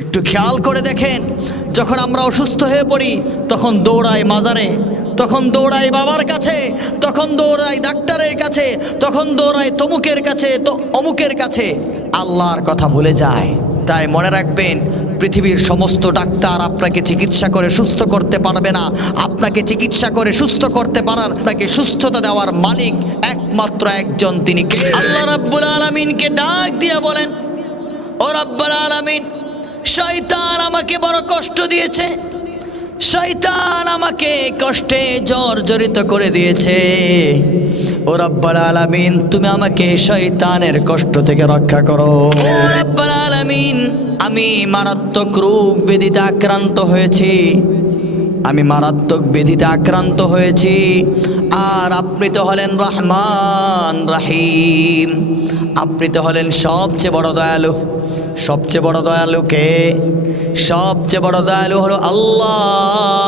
একটু খেয়াল করে দেখেন, যখন আমরা অসুস্থ হয়ে পড়ি তখন দৌড়াই মাজারে, তখন দৌড়াই বাবার কাছে, তখন দৌড়াই ডাক্তারের কাছে, তখন দৌড়াই তমুকের কাছে, তো অমুকের কাছে, আল্লাহর কথা ভুলে যায়। তাই মনে রাখবেন, পৃথিবীর সমস্ত ডাক্তার আপনাকে চিকিৎসা করে সুস্থ করতে পারবে না। আপনাকে চিকিৎসা করে সুস্থ করতে পারার, আপনাকে সুস্থতা দেওয়ার মালিক একমাত্র একজন, তিনি কে? আল্লাহ রাব্বুল আলামিনকে ডাক দিয়ে বলেন, ও রাব্বুল আলামিন, শয়তান আমাকে বড় কষ্ট দিয়েছে, শয়তান আমাকে কষ্টে জর্জরিত করে দিয়েছে। ও রাব্বুল আলামিন, তুমি আমাকে শয়তানের কষ্ট থেকে রক্ষা করো। ও রাব্বুল আলামিন, আমি মারাত্মক রোগ ব্যাধিতে আক্রান্ত হয়েছি, আমি মারাত্মক ব্যাধিতে আক্রান্ত হয়েছি। আর আপনি তো হলেন রহমান রহিম, আপনি তো হলেন সবচেয়ে বড় দয়ালু। সবচেয়ে বড় দয়ালু কে? সবচেয়ে বড় দয়ালু হলো আল্লাহ।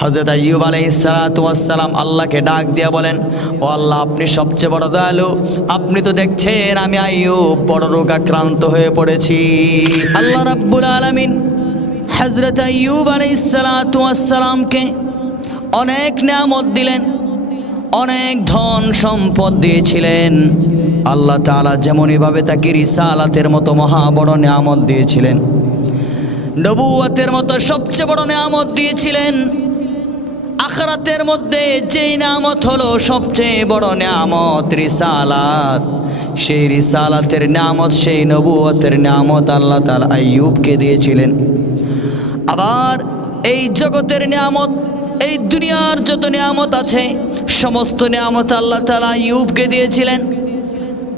হযরত আইয়ুব আলাইহিস সালাতু ওয়াস সালাম আল্লাহকে ডাক দিয়ে বলেন, ও আল্লাহ, আপনি সবচেয়ে বড় দয়ালু, আপনি তো দেখছেন আমি আইয়ুব বড় রোগ আক্রান্ত হয়ে পড়েছি। আল্লাহ রাব্বুল আলামিন হযরত আইয়ুব আলাইহিস সালাতু ওয়াস সালামকে অনেক নিয়ামত দিলেন, অনেক ধন সম্পদ দিয়েছিলেন। আল্লাহ তাআলা যেমনইভাবে তাকে রিসালাতের মতো মহা বড় নিয়ামত দিয়েছিলেন, নবুয়তের মতো সবচেয়ে বড় নিয়ামত দিয়েছিলেন। আখিরাতের মধ্যে যেই নিয়ামত হলো সবচেয়ে বড় নিয়ামত রিসালাত, সেই রিসালাতের নিয়ামত, সেই নবুয়তের নিয়ামত আল্লাহ তাআলা আইয়ুবকে দিয়েছিলেন। আবার এই জগতের নিয়ামত, এই দুনিয়ার যত নিয়ামত আছে সমস্ত নিয়ামত আল্লাহ তাআলা আইয়ুবকে দিয়েছিলেন।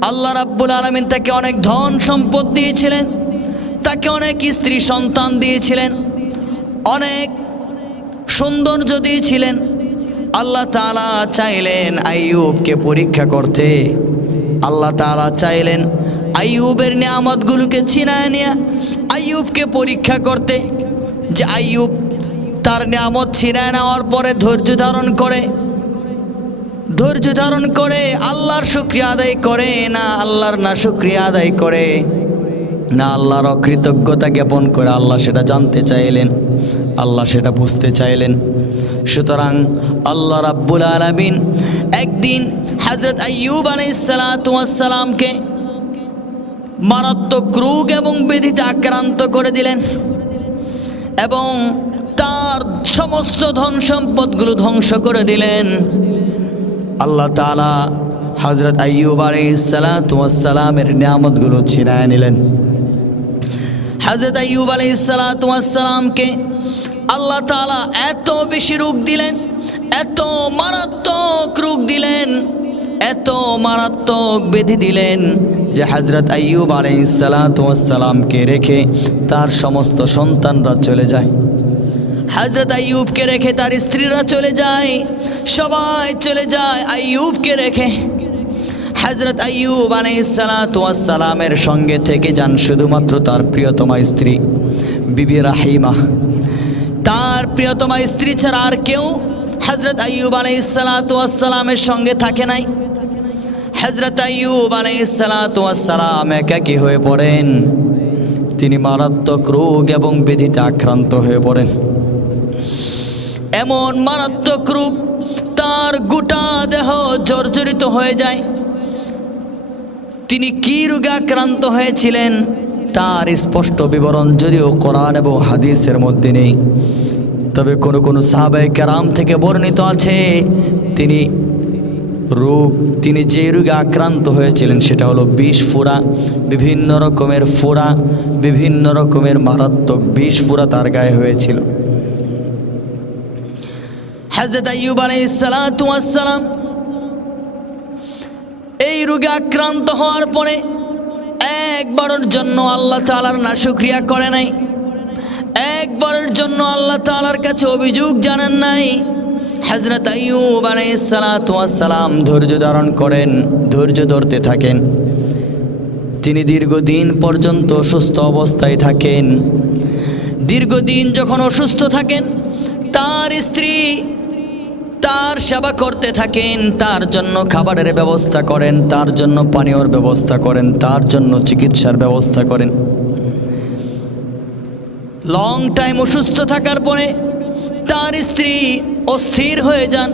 আল্লাহ রাব্বুল আলামিন তাকে অনেক ধন সম্পদ দিয়েছিলেন, তাকে অনেক স্ত্রী সন্তান দিয়েছিলেন, অনেক সৌন্দর্য দিয়েছিলেন। আল্লাহ তাআলা চাইলেন আইয়ুবকে পরীক্ষা করতে। আল্লাহ তাআলা চাইলেন আইয়ুবের নিয়ামতগুলোকে ছিনায় নিয়ে আইয়ুবকে পরীক্ষা করতে, যে আইয়ুব তার নিয়ামত ছিনায় নেওয়ার পরে ধৈর্য ধারণ করে আল্লাহর শুকরিয়া আদায় করে, না আল্লাহর না শুকরিয়া আদায় করে, না আল্লাহর অকৃতজ্ঞতা জ্ঞাপন করে। আল্লাহ সেটা জানতে চাইলেন, আল্লাহ সেটা বুঝতে চাইলেন। সুতরাং আল্লাহ রাব্বুল আলামিন একদিন হযরত আইয়ুব আলাইহিস সালাতু ওয়াস সালামকে মারাত্মক রোগ এবং ব্যাধিতে আক্রান্ত করে দিলেন এবং তার সমস্ত ধন সম্পদগুলো ধ্বংস করে দিলেন। আল্লাহ তাআলা হযরত আইয়ুব আলাইহিস সালাতু ওয়াস সালামের নিয়ামতগুলো ছিনায় নিলেন। হযরত আইয়ুব আলাইহিস সালাতু ওয়াস সালামকে আল্লাহ তাআলা এত বেশি রোগ দিলেন, এত মারাত্মক রোগ দিলেন, এত মারাত্মক ব্যাধি দিলেন যে হযরত আইয়ুব আলাইহিস সালাতু ওয়াস সালামকে রেখে তার সমস্ত সন্তানরা চলে যায়। হযরত আইয়ুবকে রেখে তার স্ত্রীরা চলে যায়, সবাই চলে যায় আইয়ুবকে রেখে। হযরত আইয়ুব আলাইহিস সালাতু ওয়াস সালামের সঙ্গে থেকে যান শুধুমাত্র তার প্রিয়তমা স্ত্রী বিবি রাহিমা। তার প্রিয়তমা স্ত্রী ছাড়া আর কেউ হযরত আইয়ুব আলাইহিস সালাতু ওয়াস সালামের সঙ্গে থাকে নাই। হযরত আইয়ুব আলাইহিস সালাতু ওয়াস সালাম একাকী হয়ে পড়েন, তিনি মারাত্মক রোগ এবং ব্যাধিতে আক্রান্ত হয়ে পড়েন। এমন মারাত্মক রোগ, তার গোটা দেহ জর্জরিত হয়ে যায়। তিনি কি রোগে আক্রান্ত হয়েছিলেন তার স্পষ্ট বিবরণ যদিও কোরআন এবং হাদিসের মধ্যে নেই, তবে কোনো কোনো সাহাবায়ে কেরাম থেকে বর্ণিত আছে তিনি যে রোগে আক্রান্ত হয়েছিলেন সেটা হলো বিষ ফোড়া, বিভিন্ন রকমের ফোড়া, বিভিন্ন রকমের মারাত্মক বিষ ফোড়া তার গায়ে হয়েছিল। হযরত আইয়ুব আলাইহিস সালাতু ওয়াস সালাম এই রোগে আক্রান্ত হওয়ার পরে একবারের জন্য আল্লাহ তাআলার নাশুকরিয়া করে নাই, একবারের জন্য আল্লাহ তাআলার কাছে অভিযোগ জানান নাই। হযরত আইয়ুব আলাইহিস সালাতু ওয়াস সালাম ধৈর্য ধারণ করেন, ধৈর্য ধরতে থাকেন। তিনি দীর্ঘদিন পর্যন্ত অসুস্থ অবস্থায় থাকেন। দীর্ঘদিন যখন অসুস্থ থাকেন, তার স্ত্রী তার সেবা করতে থাকেন, তার জন্য খাবারের ব্যবস্থা করেন, তার জন্য পানীয়র ব্যবস্থা করেন, তার জন্য চিকিৎসার ব্যবস্থা করেন। লং টাইম অসুস্থ থাকার পরে তার স্ত্রী অস্থির হয়ে যান।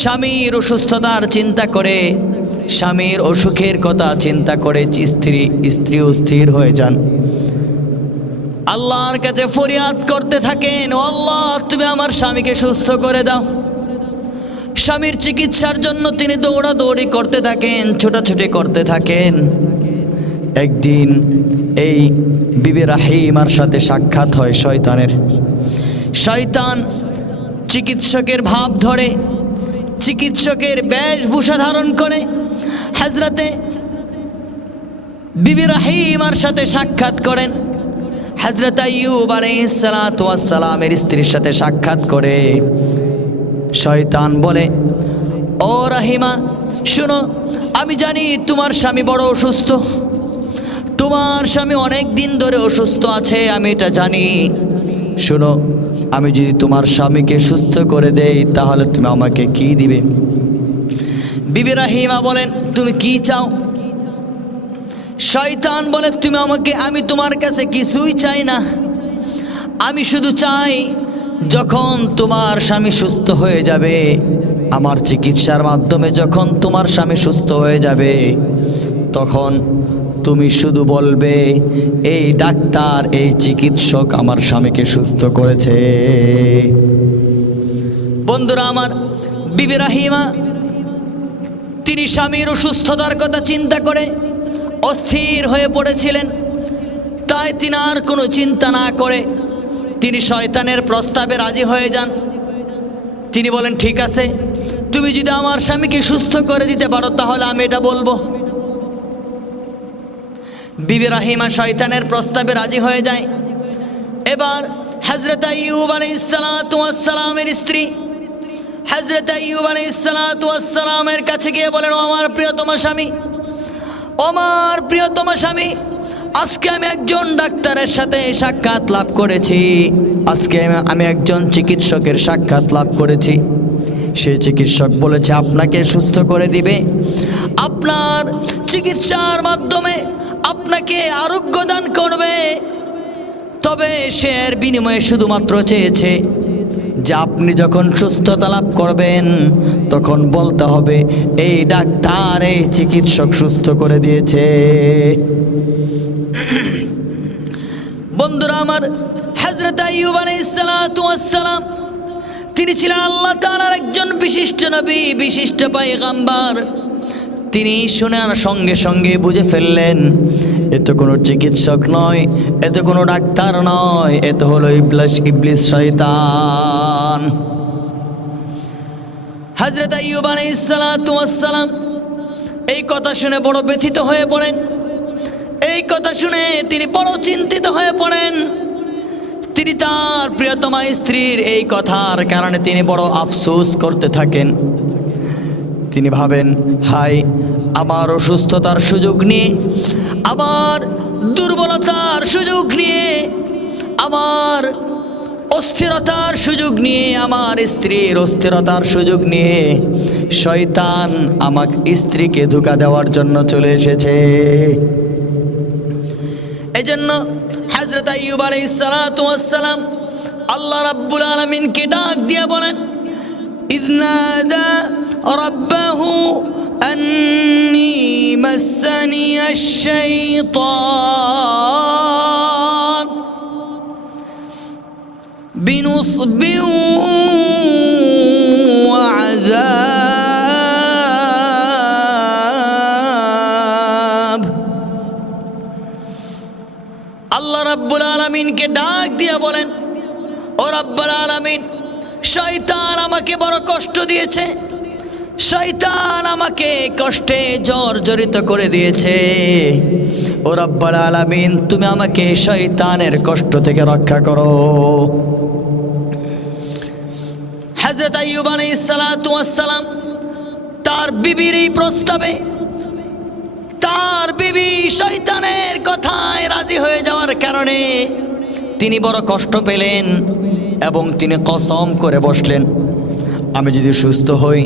স্বামীর অসুস্থতার চিন্তা করে, স্বামীর অসুখের কথা চিন্তা করে স্ত্রী অস্থির হয়ে যান। আল্লাহর কাছে ফরিয়াদ করতে থাকেন, ও আল্লাহ, তুমি আমার স্বামীকে সুস্থ করে দাও। স্বামীর চিকিৎসার জন্য তিনি দৌড়াদৌড়ি করতে থাকেন, ছোটাছুটি করতে থাকেন। একদিন এই বিবি রাহিমার সাথে সাক্ষাৎ হয় শয়তানের। শয়তান চিকিৎসকের ভাব ধরে, চিকিৎসকের বেশভূষা ধারণ করে হযরতে বিবি রাহিমার সাথে সাক্ষাৎ করেন। হযরত আইয়ুব আলাইহিস সালাতু ওয়াস সালামের স্ত্রীর সাথে সাক্ষাৎ করে শয়তান বলে, ও রাহিমা, শুনো, আমি জানি তোমার স্বামী বড় অসুস্থ, তোমার স্বামী অনেক দিন ধরে অসুস্থ আছে, আমি এটা জানি। শুনো, আমি যদি তোমার স্বামীকে সুস্থ করে দেই তাহলে তুমি আমাকে কি দিবে? বিবি রাহিমা বলেন, তুমি কি চাও? শয়তান বলে, আমি তোমার কাছে কিছুই চাই না, আমি শুধু চাই যখন তোমার স্বামী সুস্থ হয়ে যাবে, আমার চিকিৎসার মাধ্যমে যখন তোমার স্বামী সুস্থ হয়ে যাবে, তখন তুমি শুধু বলবে, এই ডাক্তার, এই চিকিৎসক আমার স্বামীকে সুস্থ করেছে। বন্ধুরা আমার, বিবি রাহিমা তিনি স্বামীর অসুস্থতার কথা চিন্তা করে অস্থির হয়ে পড়েছিলেন। তাই তিনি আর কোনো চিন্তা না করে তিনি শয়তানের প্রস্তাবে রাজি হয়ে যান। তিনি বলেন, ঠিক আছে, তুমি যদি আমার স্বামীকে সুস্থ করে দিতে পারো তাহলে আমি এটা বলবো। বিবি রাহিমা শয়তানের প্রস্তাবে রাজি হয়ে যায়। এবার হযরত আইয়ুব আলাইহিস সালাতু ওয়াস সালামের স্ত্রী হযরত আইয়ুব আলাইহিস সালাতু ওয়াস সালামের কাছে গিয়ে বলেন, ও আমার প্রিয়তমা স্বামী, আমার প্রিয়তমা স্বামী, আজকে আমি একজন ডাক্তারের সাথে সাক্ষাৎ লাভ করেছি, আজকে আমি একজন চিকিৎসকের সাক্ষাৎ লাভ করেছি। সেই চিকিৎসক বলেছে আপনাকে সুস্থ করে দিবে, আপনার চিকিৎসার মাধ্যমে আপনাকে আরোগ্য দান করবে। তবে সে এর বিনিময়ে শুধুমাত্র চেয়েছে যে আপনি যখন সুস্থতা লাভ করবেন তখন বলতে হবে, এই ডাক্তার, এই চিকিৎসক সুস্থ করে দিয়েছে। বন্ধুরা আমার, হযরত আইয়ুব আলাইহিস সালাতু ওয়াস সালাম তিনি ছিলেন আল্লাহ তাআলার একজন বিশিষ্ট নবী, বিশিষ্ট পয়গম্বর। তিনি শোনার সঙ্গে সঙ্গে বুঝে ফেললেন, এ তো কোনো চিকিৎসক নয়, এ তো কোনো ডাক্তার নয়, এ তো হলো ইবলিস শয়তান। হযরত আইয়ুব আলাইহিস সালাতু ওয়াস সালাম এই কথা শুনে বড় ব্যথিত হয়ে পড়েন। এই কথা শুনে তিনি বড় চিন্তিত হয়ে পড়েন। তিনি তার প্রিয়তমা স্ত্রীর এই কথার কারণে তিনি বড় আফসোস করতে থাকেন। তিনি ভাবেন, হায়, আমার অসুস্থতার সুযোগ নিয়ে, আমার দুর্বলতার সুযোগ নিয়ে, আমার অস্থিরতার সুযোগ নিয়ে, আমার স্ত্রীর অস্থিরতার সুযোগ নিয়ে শয়তান আমার স্ত্রীকে ধোঁকা দেওয়ার জন্য চলে এসেছে। এজন্য হযরত আইয়ুব আলাইহিস সালাতু ওয়াস সালাম আল্লাহ রাব্বুল আলামিনকে ডাক দিয়ে বলেন, ইযনাদা রাব্বাহু আন্নী মাসসানিয়াশ শাইতান বিনুসবিন ওয়া আযাব। আল্লাহ রাব্বুল আলামিনকে ডাক দিয়ে বলেন, ও রাব্বুল আলামিন, শয়তান আমাকে বড় কষ্ট দিয়েছে, শয়তান আমাকে কষ্টে জর্জরিত করে দিয়েছে। ও রাব্বুল আলামিন, তুমি আমাকে শয়তানের কষ্ট থেকে রক্ষা করো। হযরত আইয়ুব আলাইহিস সালাতু ওয়াস সালাম তার বিবির এই প্রস্তাবে, তার বিবি শয়তানের কথায় রাজি হয়ে যাওয়ার কারণে তিনি বড় কষ্ট পেলেন এবং তিনি কসম করে বসলেন, আমি যদি সুস্থ হই,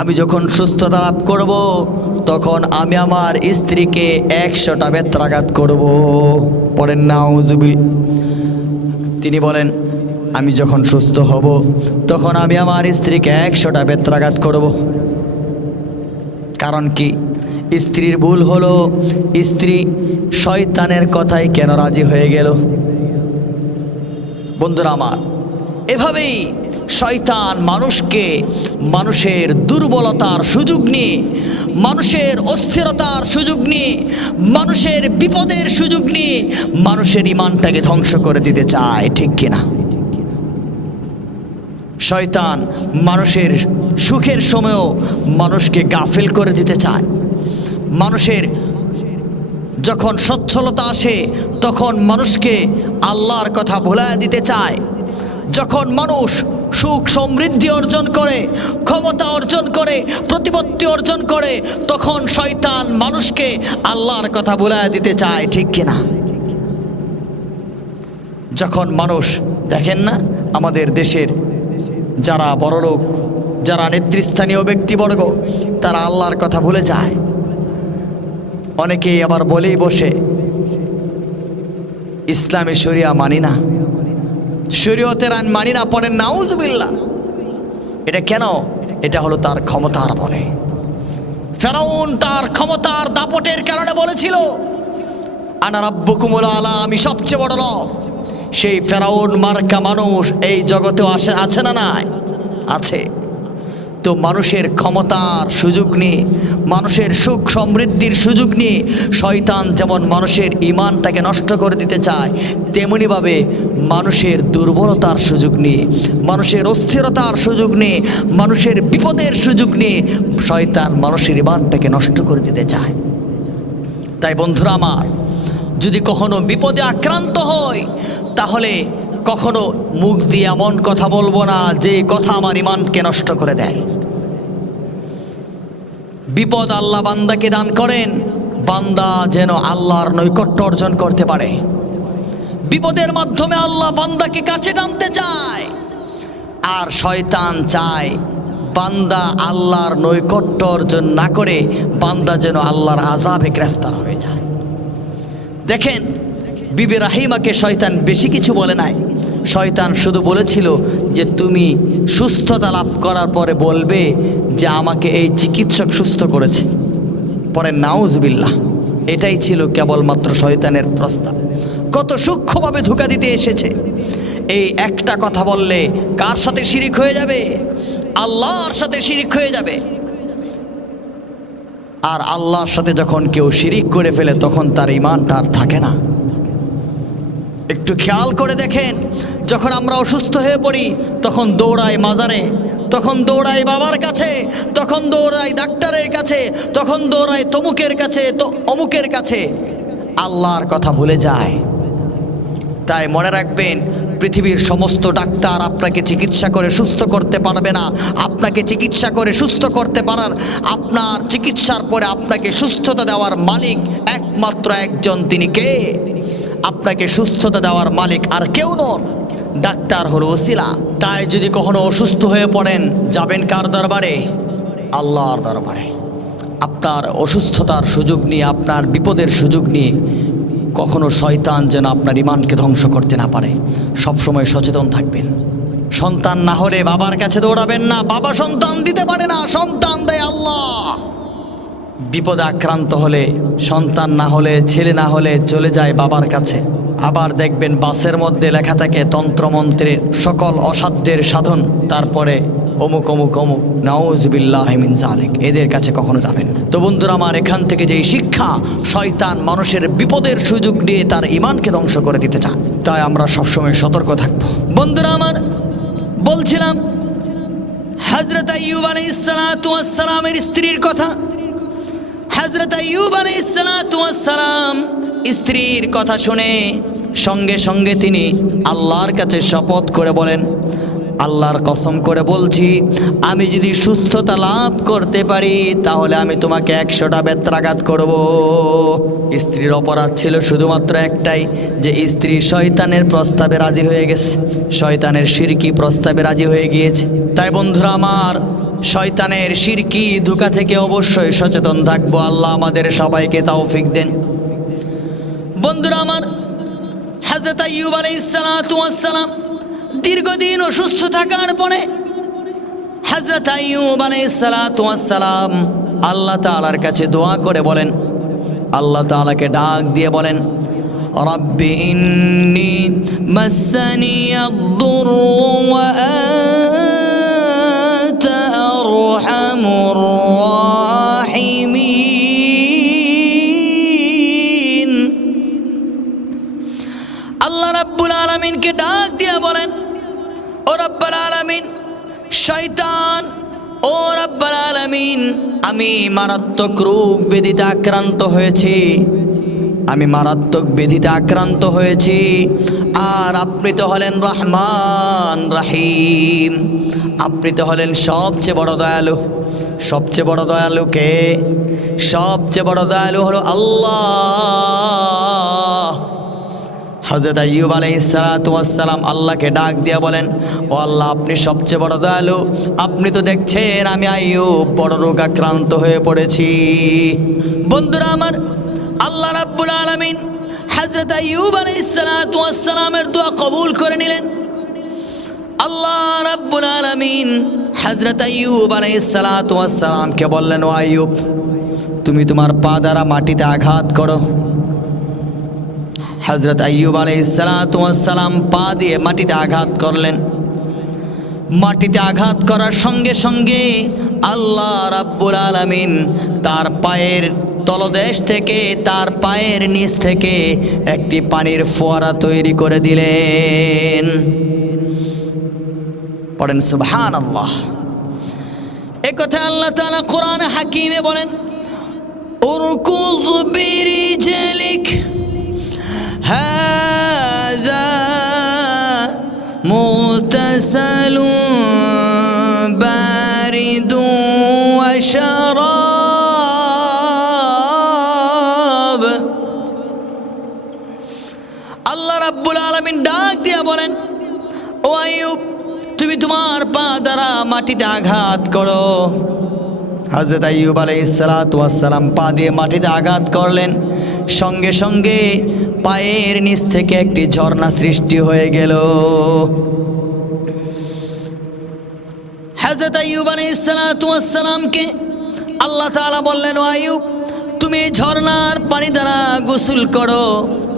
আমি যখন সুস্থতা লাভ করব, তখন আমি আমার স্ত্রীকে 100টা বেত্রাঘাত করব। পড়েন নাউজুবিল। তিনি বলেন, আমি যখন সুস্থ হব, তখন আমি আমার স্ত্রীকে 100টা বেত্রাঘাত করব। কারণ কি? স্ত্রীর ভুল হলো, স্ত্রী শয়তানের কথায় কেন রাজি হয়ে গেল? বন্ধুরা আমার, এভাবেই শয়তান মানুষকে মানুষের দুর্বলতার সুযোগ নিয়ে, মানুষের অস্থিরতার সুযোগ নিয়ে, মানুষের বিপদের সুযোগ নিয়ে মানুষের ঈমানটাকে ধ্বংস করে দিতে চায়, ঠিক কিনা? শয়তান মানুষের সুখের সময়ও মানুষকে গাফিল করে দিতে চায়। মানুষের যখন সচ্ছলতা আসে, তখন মানুষকে আল্লাহর কথা ভুলায় দিতে চায়। যখন মানুষ সুখ সমৃদ্ধি অর্জন করে, ক্ষমতা অর্জন করে, প্রতিপত্তি অর্জন করে, তখন শয়তান মানুষকে আল্লাহর কথা ভুলায় দিতে চায়, ঠিক কিনা? যখন মানুষ, দেখেন না আমাদের দেশের যারা বড়লোক, যারা নেতৃস্থানীয় ব্যক্তিবর্গ, তারা আল্লাহর কথা ভুলে যায়। অনেকেই আবার বলেই বসে, ইসলামী শরিয়া মানি না, শরীয়তের আইন মানি না। পড়েন নাউজুবিল্লাহ। এটা কেন? এটা হলো তার ক্ষমতার বলে। ফেরাউন তার ক্ষমতার দাপটের কারণে বলেছিল, আনা রাব্বুকুমুল আলা, আমি সবচেয়ে বড় রব। সেই ফেরাউন মার্কা মানুষ এই জগতেও আছে না? নাই, আছে। তো মানুষের ক্ষমতার সুযোগ নিয়ে, মানুষের সুখ সমৃদ্ধির সুযোগ নিয়ে শয়তান যেমন মানুষের ঈমানটাকে নষ্ট করে দিতে চায়, তেমনিভাবে মানুষের দুর্বলতার সুযোগ নিয়ে, মানুষের অস্থিরতার সুযোগ নিয়ে, মানুষের বিপদের সুযোগ নিয়ে শয়তান মানুষের ঈমানটাকে নষ্ট করে দিতে চায়। তাই বন্ধুরা আমার, যদি কখনো বিপদে আক্রান্ত হয়, তাহলে কখনো মুখ দিয়ে এমন কথা বলবো না যে কথা আমার ঈমানকে নষ্ট করে দেয়। বিপদ আল্লাহ বান্দাকে দান করেন, বান্দা যেন আল্লাহর নৈকট্য অর্জন করতে পারে। বিপদের মাধ্যমে আল্লাহ বান্দাকে কাছে টানতে চায়, আর শয়তান চায় বান্দা আল্লাহর নৈকট্য অর্জন না করে বান্দা যেন আল্লাহর আযাবে গ্রেফতার হয়ে যায়। দেখেন, বিবি রাহিমাকে শয়তান বেশি কিছু বলে নাই। শয়তান শুধু বলেছিল যে তুমি সুস্থতা লাভ করার পরে বলবে যে আমাকে এই চিকিৎসক সুস্থ করেছে। পরে নাউজুবিল্লাহ, এটাই ছিল কেবলমাত্র শয়তানের প্রস্তাব। কত সূক্ষ্মভাবে ধোঁকা দিতে এসেছে। এই একটা কথা বললে কার সাথে শিরিক হয়ে যাবে? আল্লাহর সাথে শিরিক হয়ে যাবে। আর আল্লাহর সাথে যখন কেউ শিরিক করে ফেলে, তখন তার ঈমানটা আর থাকে না। একটু খেয়াল করে দেখেন, যখন আমরা অসুস্থ হয়ে পড়ি, তখন দৌড়াই মাজারে, তখন দৌড়াই বাবার কাছে, তখন দৌড়াই ডাক্তারের কাছে, তখন দৌড়াই তমুকের কাছে, তো অমুকের কাছে, আল্লাহর কথা ভুলে যায়। তাই মনে রাখবেন, পৃথিবীর সমস্ত ডাক্তার আপনাকে চিকিৎসা করে সুস্থ করতে পারবে না। আপনাকে চিকিৎসা করে সুস্থ করতে পারার, আপনার চিকিৎসার পরে আপনাকে সুস্থতা দেওয়ার মালিক একমাত্র একজন। তিনি কে? আপনাকে সুস্থতা দেওয়ার মালিক আর কেউ নন, ডাক্তার হলো ওসিলা। তাই যদি কখনো অসুস্থ হয়ে পড়েন, যাবেন কার দরবারে? আল্লাহর দরবারে। আপনার অসুস্থতার সুযোগ নিয়ে, আপনার বিপদের সুযোগ নিয়ে কখনো শয়তান যেন আপনার ঈমানকে ধ্বংস করতে না পারে, সবসময় সচেতন থাকবেন। সন্তান না হলে বাবার কাছে দৌড়াবেন না, বাবা সন্তান দিতে পারে না, সন্তান দেয় আল্লাহ। বিপদে আক্রান্ত হলে, সন্তান না হলে, ছেলে না হলে চলে যায় বাবার কাছে। আবার দেখবেন বাসের মধ্যে লেখা থাকে তন্ত্রমন্ত্রের সকল অসাধ্যের সাধন, তারপরে অমুক অমুক অমুক, নাউজুবিল্লাহি মিন যালিক। এদের কাছে কখনো যাবেন না। তো বন্ধুরা আমার, এখান থেকে যেই শিক্ষা, শয়তান মানুষের বিপদের সুযোগ দিয়ে তার ঈমানকে ধ্বংস করে দিতে চায়। তাই আমরা সবসময় সতর্ক থাকব। বন্ধুরা আমার, বলছিলাম হযরত আইয়ুব আলাইহিস সালাতু ওয়াস সালামের স্ত্রীর কথা। হযরত আইয়ুব আলাইহিস সালাতু ওয়াস সালাম স্ত্রীর কথা শুনে সঙ্গে সঙ্গে তিনি আল্লাহর কাছে শপথ করে বলেন, আল্লাহর কসম করে বলছি, আমি যদি সুস্থতা লাভ করতে পারি তাহলে আমি তোমাকে 100টা বেত্রাঘাত করব। স্ত্রীর অপরাধ ছিল শুধুমাত্র একটাই, যে স্ত্রী শয়তানের প্রস্তাবে রাজি হয়ে গেছে, শয়তানের শিরকি প্রস্তাবে রাজি হয়ে গিয়েছে। তাই বন্ধুরা আমার, শয়তানের শিরকি ধোঁকা থেকে অবশ্যই সচেতন থাকবো। আল্লাহ আমাদের সবাইকে তৌফিক দেন। বন্ধুরা আমার, হযরত আইয়ুব আলাইহিস সালাতু ওয়াস সালাম দীর্ঘদিন অসুস্থ থাকার পরে হযরত আইয়ুব আলাইহিস সালাতু ওয়াস সালাম আল্লাহ তাআলার কাছে দোয়া করে বলেন, আল্লাহ তাআলাকে ডাক দিয়ে বলেন, রব্বি ইন্নী মাসসানিয়াদ-দুররু ওয়া আনতা আরহামুর রাহিমিন। আল্লাহ রাব্বুল আলামিনকে ডাক দিয়ে বলেন, ও রব্বুল আলামিন, শয়তান, ও রব্বুল আলামিন, আমি মারাত্মক রোগ ব্যাধিতে আক্রান্ত হয়েছি, আমি মারাত্মক ব্যাধিতে আক্রান্ত হয়েছি। আর আপনি তো হলেন রহমান রাহিম, আপনি তো হলেন সবচেয়ে বড় দয়ালু। সবচেয়ে বড় দয়ালু কে? সবচেয়ে বড় দয়ালু হলো আল্লাহ। হযরত আইয়ুব আলাইহিস সালাতু ওয়াস সালাম আল্লাহকে ডাক দিয়ে বলেন, ও আল্লাহ, আপনি সবচেয়ে বড় দয়ালু, আপনি তো দেখছেন আমি আইয়ুব বড় রোগ আক্রান্ত হয়ে পড়েছি। বন্ধুরা আমার, আল্লাহ রাব্বুল আলামিন হযরত আইয়ুব আলাইহিস সালাতু ওয়াস সালামের দোয়া কবুল করে নিলেন। আল্লাহ রাব্বুল আলামিন হযরত আইয়ুব আলাইহিস সালাতু ওয়াস সালামকে বললেন, ও আইয়ুব, তুমি তোমার পা দ্বারা মাটিতে আঘাত করো। হযরত আইয়ুব আলাইহিস সালাতু ওয়াস সালাম পা দিয়ে মাটিতে আঘাত করলেন। মাটিতে আঘাত করার সঙ্গে সঙ্গে আল্লাহ রাব্বুল আলামিন তার পায়ের তলদেশ থেকে, তার পায়ের নিচ থেকে একটি পানির ফোয়ারা তৈরি করে দিলেন। পড়েন সুবহানাল্লাহ। এই কথা আল্লাহ তাআলা কোরআন হাকিমে বলেন, উরকুয বিরিজলিক হাযা মুগতাসালুন বারিদুন ওয়া শারাব। আল্লাহ রাব্বুল আলামিন ডাক দিয়া বলেন, ও আইয়ুব, তুমি তোমার পা দ্বারা মাটিতে আঘাত করো। হযরত আইয়ুব আলাইহিস সালাতু ওয়াস সালাম পা দিয়ে মাটিতে আঘাত করলেন। সঙ্গে সঙ্গে পায়ের নিচ থেকে একটি ঝর্ণা সৃষ্টি হয়ে গেল। হযরত আইয়ুব আলাইহিস সালাতু ওয়াস সালামকে আল্লাহ তাআলা বললেন, ও আইয়ুব, তুমি এই ঝর্ণার পানি দ্বারা গোসল করো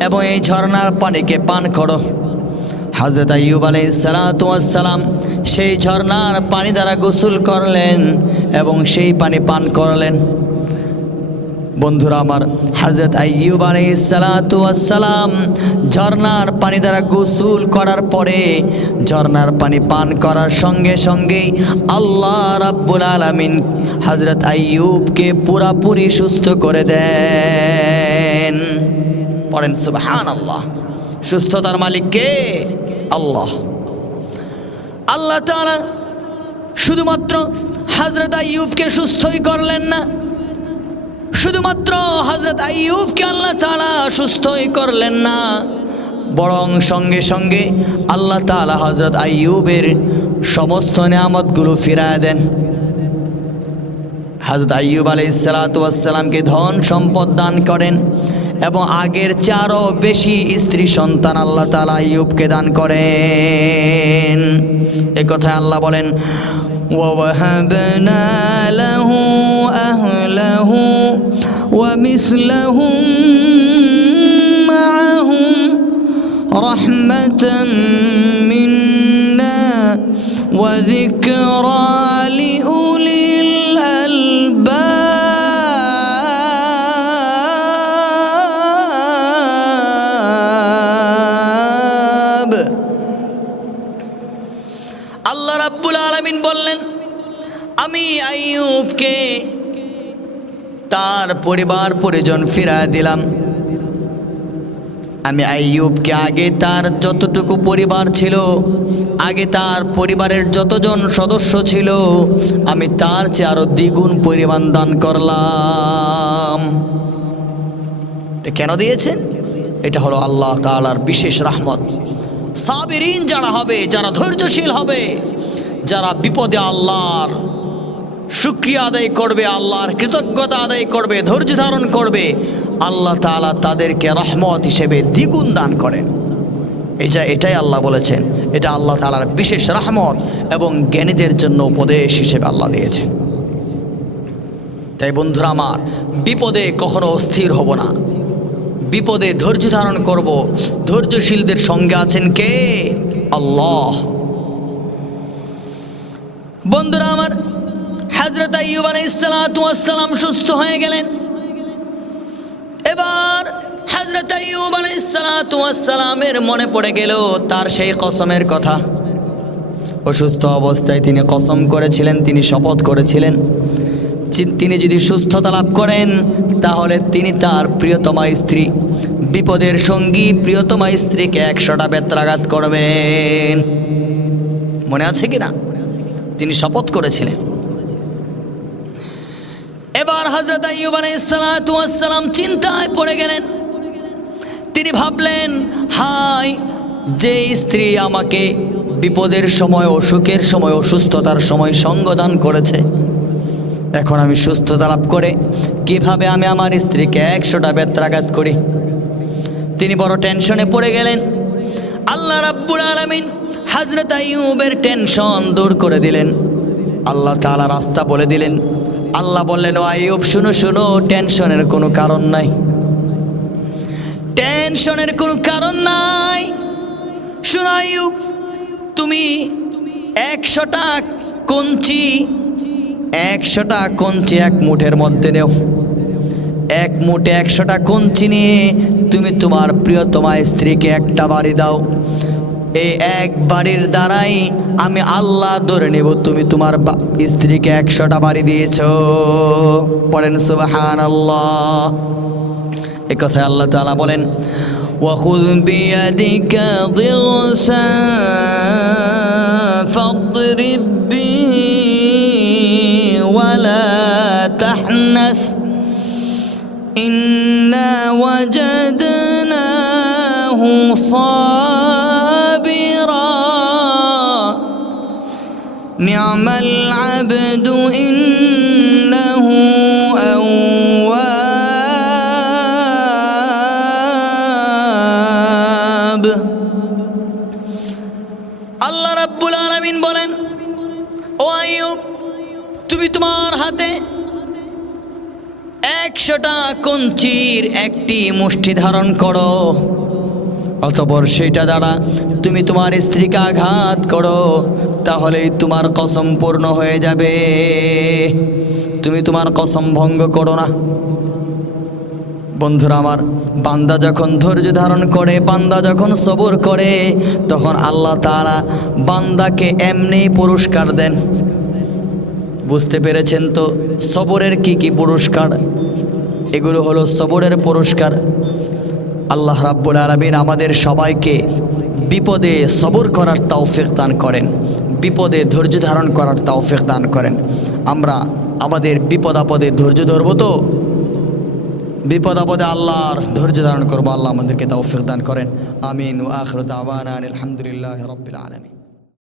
এবং এই ঝর্ণার পানিকে পান করো। হযরত আইয়ুব আলাইহিস সালাতু ওয়াস সালাম সেই ঝর্ণার পানি দ্বারা গোসল করলেন এবং সেই পানি পান করলেন। বন্ধুরা আমার, হযরত আইয়ুব আলাইহিস সালাতু ওয়াস সালাম ঝর্ণার পানি দ্বারা গোসল করার পরে, ঝর্ণার পানি পান করার সঙ্গে সঙ্গেই আল্লাহ রাব্বুল আলামিন হযরত আইয়ুবকে পুরাপুরি সুস্থ করে দেন। পড়েন সুবহানাল্লাহ। সুস্থতার মালিক কে? আল্লাহ। আল্লাহ তাআলা শুধুমাত্র হযরত আইয়ুবকে সুস্থই করলেন না, শুধুমাত্র হযরত আইয়ুবকে আল্লাহ তাআলা সুস্থই করলেন না, বরং সঙ্গে সঙ্গে আল্লাহ তাআলা হযরত আইয়ুবের সমস্ত নিয়ামতগুলো ফিরায় দেন। হযরত আইয়ুব আলাইহিস সালাতু ওয়াস সালামকে ধন সম্পদ দান করেন এবং আগের চেয়েও বেশি স্ত্রী সন্তান আল্লাহ তাআলা আইয়ুবকে দান করেন। এই কথা আল্লাহ বলেন, وَوَهَبْنَا لَهُ أَهْلَهُ وَمِثْلَهُم مَّعَهُمْ رَحْمَةً مِّنَّا وَذِكْرَىٰ لِأُولِي الْأَلْبَابِ। আল্লাহ রাব্বুল আলামিন বললেন, আমি আইয়ুবকে তার পরিবার পরিজন ফিরায় দিলাম। আমি আইয়ুবকে আগে তার যতটুকু পরিবার ছিল, আগে তার পরিবারের যতজন সদস্য ছিল, আমি তার চেয়ে আরো দ্বিগুণ পরিমাণ দান করলাম। কেন দিয়েছেন? এটা হলো আল্লাহ তাআলার বিশেষ রহমত। সাবিরিন যারা হবে, যারা ধৈর্যশীল হবে, যারা বিপদে আল্লাহর শুকরিয়া আদায় করবে, আল্লাহর কৃতজ্ঞতা আদায় করবে, ধৈর্য ধারণ করবে, আল্লাহ তাআলা তাদেরকে রহমত হিসেবে দ্বিগুণ দান করেন। এটাই আল্লাহ বলেছেন, এটা আল্লাহ তাআলার বিশেষ রহমত এবং জ্ঞানীদের জন্য উপদেশ হিসেবে আল্লাহ দিয়েছেন। তাই বন্ধুরা আমার, বিপদে কখনো অস্থির হব না, বিপদে ধৈর্য ধারণ করব। ধৈর্যশীলদের সঙ্গে আছেন কে? আল্লাহ। বন্ধুরা আমার, হযরত আইয়ুব আলাইহিস সালাতু ওয়াস সালাম সুস্থ হয়ে গেলেন। এবার হযরত আইয়ুব আলাইহিস সালাতু ওয়াস সালামের মনে পড়ে গেল তার সেই কসমের কথা। অসুস্থ অবস্থায় তিনি কসম করেছিলেন, তিনি শপথ করেছিলেন, তিনি যদি সুস্থতা লাভ করেন তাহলে তিনি তার প্রিয়তমা স্ত্রী, বিপদের সঙ্গী প্রিয়তমা স্ত্রীকে 100টা বেত্রাঘাত করবেন। মনে আছে কিনা? তিনি শপথ করেছিলেন। এবার হযরত আইয়ুব আলাইহিস সালাতু ওয়াস সালাম চিন্তায় পড়ে গেলেন। তিনি ভাবলেন, হায়, যে স্ত্রী আমাকে বিপদের সময়, অসুখের সময়, অসুস্থতার সময় সঙ্গদান করেছে, এখন আমি সুস্থতা লাভ করে কিভাবে আমি আমার স্ত্রীকে 100টা বেত্রাঘাত করি। তিনি বড় টেনশনে পড়ে গেলেন। আল্লাহ রাব্বুল আলামিন হযরত আইয়ুবের টেনশন দূর করে দিলেন। আল্লাহ তাআলা রাস্তা বলে দিলেন। আল্লাহ বললেন, ও আইয়ুব, শুনো শুনো, টেনশনের কোনো কারণ নাই, টেনশনের কোনো কারণ নাই। শুনো আইয়ুব, তুমি 100টা কঞ্চি এক মুঠের মধ্যে নেও। এক মুঠে 100টা কঞ্চি নিয়ে তুমি তোমার প্রিয়তমা স্ত্রীকে একটা বাড়ি দাও। এই এক বাড়ির দ্বারাই আমি আল্লাহ ধরে নেব তুমি তোমার স্ত্রীকে 100টা বাড়ি দিয়েছ। পড়েন সুবহানাল্লাহ। এই কথায় আল্লাহ তাআলা বলেন, ওয়াখুয বিয়াদিকা দিগসান ফাদরিব বিহি ওয়ালা তাহনাস ইন্না ওয়াজাদনাহু সাবিরা নি'মাল আবদু ইন্নাহু আওয়াব। আল্লাহ রাব্বুল আলামিন বলেন, ও আইয়ুব, তুমি তোমার হাতে 100টা কঞ্চির একটি মুষ্টি ধারণ করো, অতঃপর সেইটা দ্বারা তুমি তোমার স্ত্রীকে আঘাত করো, তাহলেই তোমার কসম পূর্ণ হয়ে যাবে। তুমি তোমার কসম ভঙ্গ করো না। বন্ধুরা আমার, বান্দা যখন ধৈর্য ধারণ করে, বান্দা যখন সবর করে, তখন আল্লাহ তাআলা বান্দাকে এমনি পুরস্কার দেন। বুঝতে পেরেছেন তো সবরের কি কি পুরস্কার? এগুলো হলো সবরের পুরস্কার। আল্লাহ রাব্বুল আলামিন আমাদের সবাইকে বিপদে সবর করার তৌফিক দান করেন, বিপদে ধৈর্য ধারণ করার তৌফিক দান করেন। আমরা আমাদের বিপদ আপদে ধৈর্য ধরবো তো? বিপদ আপদে আল্লাহর ধৈর্য ধারণ করবো। আল্লাহ আমাদেরকে তৌফিক দান করেন। আমিন। ওয়া আখিরু দাওয়ানা আলহামদুলিল্লাহি রাব্বিল আলামিন।